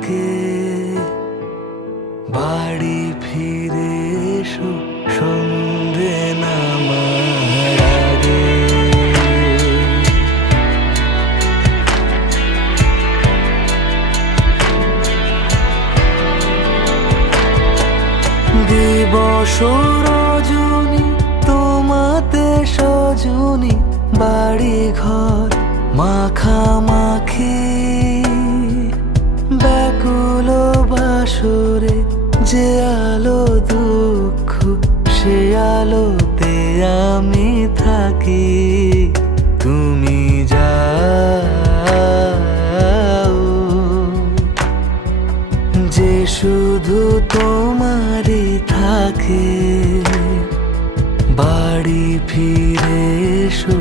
থাকে। বাড়ি ফিরে এসো সন্ধে নামার আগে। দিবস রজনী তোমাতে সজনী, বাড়ি ঘর মাখামাখি, ব্যাকুল বাসরে যে আলো দুঃখ সে আলোতে আমি থাকি। তুমি যাও যে শুধু তোমারই থাকে। বাড়ি ফিরে এসো